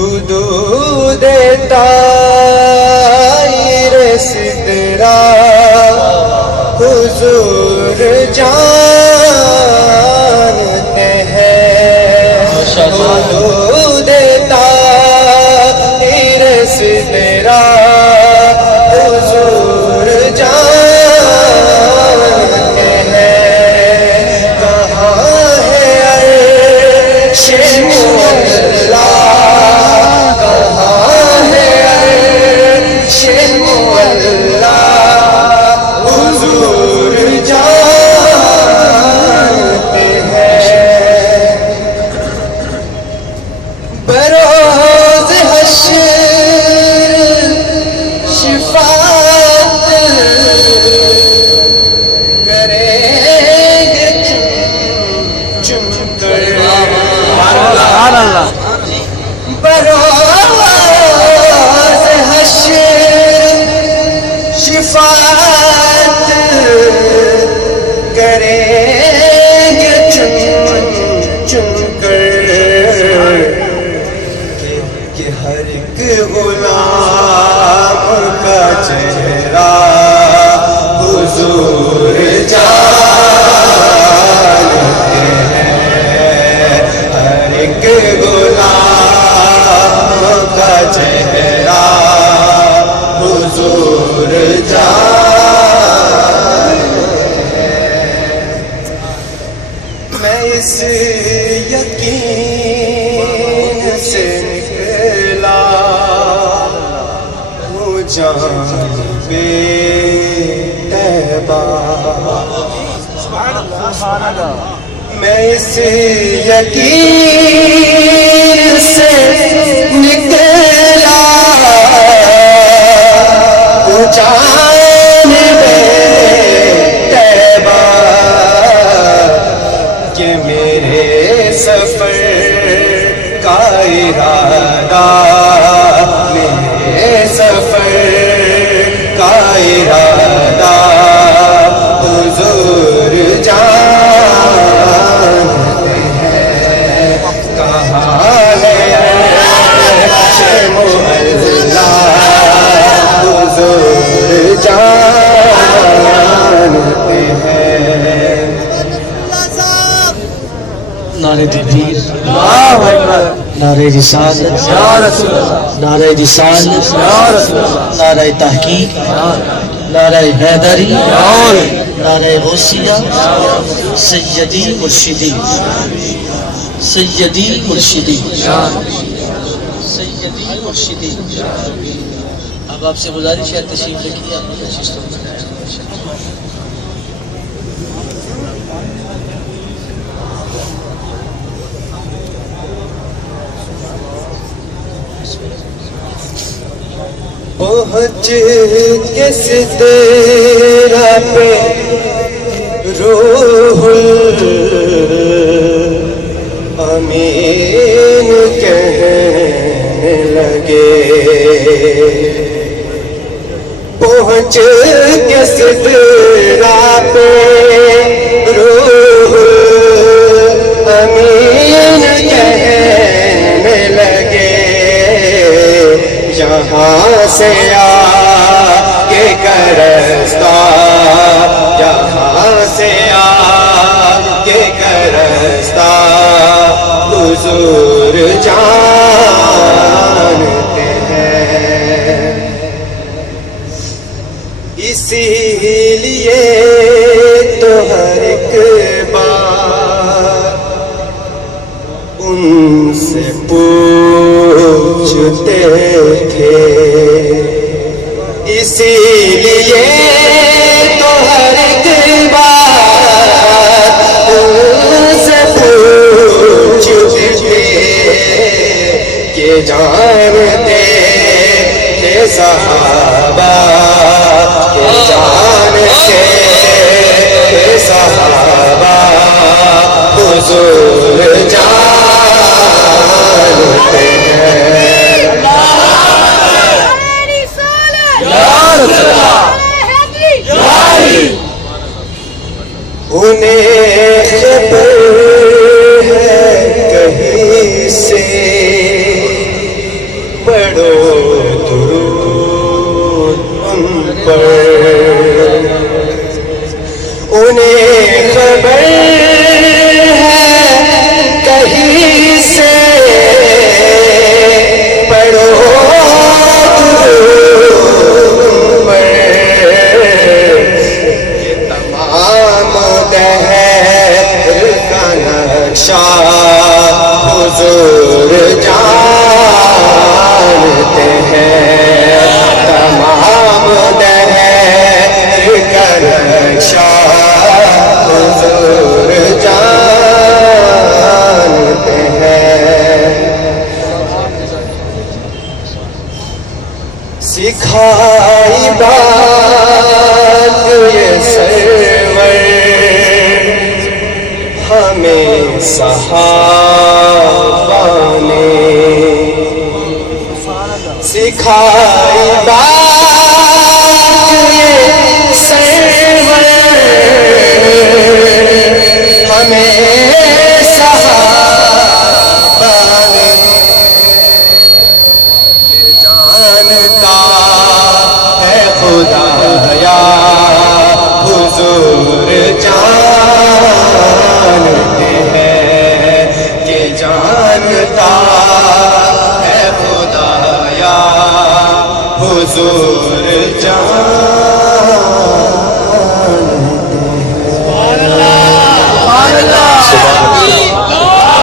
حدود طائر سدرا حضور جانتے ہیں، حدود طائر سدرا حضور جانتے ہیں، کہاں ہے عرش معلا، بروز حشر شفاعت کریں گے چم کر، بروز حشر شفاعت کریں گے چم کر، کہ ہر ایک غلام کا چہرہ حضور جانتے ہیں، ہر ایک غلام کا چہرہ حضور جانتے ہیں۔ میں اس یقین سے جانب طیبہ، میں اس یقین سے نکلا جانب طیبہ کہ میرے سفر کا ارادہ، میرے سفر کا ارادہ حضور جانتے ہیں، کہاں ہے عرش معلا حضور جانتے ہیں۔ نعرہ تکبیر، نعرہ رسالت، نعرہ رسالت، نعرہ تحقیق، نعرہ حیدری، نعرہ غوثیہ، سیدی مرشدی، سیدی مرشدی، سیدی مرشدی۔ اب آپ سے گزارش ہے تشریف رکھیے، آپ نے کوشش تو بنایا۔ پہنچ کے سدرا پہ روح الامین کہنے لگے، پہنچ کے سدرا پہ روح الامین کہنے لگے، یہاں سے آگے کا رستہ، یہاں سے آگے کا رستہ حضور جانتے ہیں، اسی لیے تو ہر ایک بار ان سے پوچھتے تھے، اسی لیے تو ہر ایک بار ان سے پوچھتے تھے کہ جانتے تھے صحابہ، کہ جانتے تھے صحابہ حضور جانتے ہیں۔ انہیں خبر ہے کہیں سے پر انہیں خبر ہے کہیں سے پڑھو پر یہ تمام دہر کا نقشہ حضور جانتے ہیں، تمام دہر کا نقشہ حضور جانتے ہیں۔ سکھائی بات یہ سرور ہمیں صحابہ نے، سکھائی بات یہ سرور ہمیں صحابہ نے، یہ جانتا ہے خدا یا حضور جانتے ہیں، یہ جانتا ہے خدا یا حضور